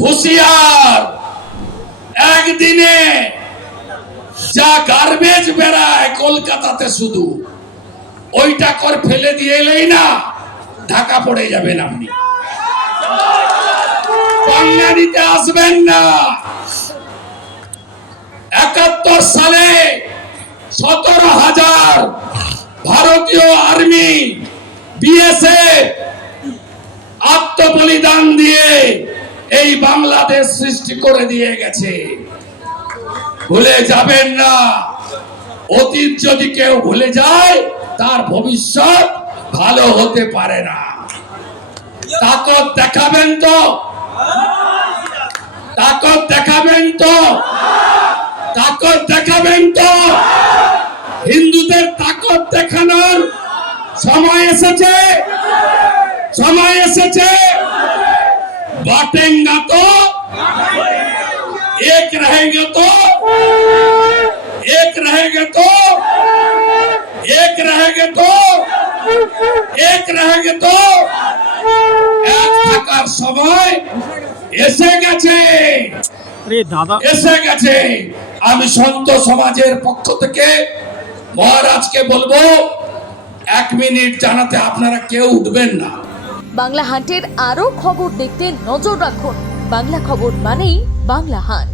হুঁশিয়ার, একদিনে যা গার্বেজ বেরায় কলকাতাতে শুধু ওইটা কর ফেলে দিয়ে এলেই না ঢাকা পড়ে যাবেন আপনি। পাঙ্গা নিতে আসবেন না। 71 সালে 17,000 ভারতীয় আর্মি বিএসএফ আত্মবলিদান দিয়ে এই বাংলাদেশ সৃষ্টি করে দিয়ে গেছে। ভুলে যাবেন না। অতীত যদি কেউ ভুলে যায় তার ভবিষ্যৎ ভালো হতে পারে না। তাকত দেখাবেন তো, তাকত দেখাবেন তো, তাকত দেখাবেন তো। হিন্দুদের তাকত দেখানোর সময় এসেছে, সময় এসেছে। बांटेगा तो एक रहेगा तो, एक रहेगा तो, एक रहेगा तो, एक रहेगा तो এক থাকার সময় এসে গেছে, এসে গেছে। আমি সন্ত সমাজের পক্ষ থেকে মহারাজকে বলবো 1 মিনিট জানাতে আপনারা কেউ উঠবেন না। বাংলা হান্টের আরও খবর দেখতে নজর রাখুন। বাংলা খবর মানেই বাংলা হান্ট।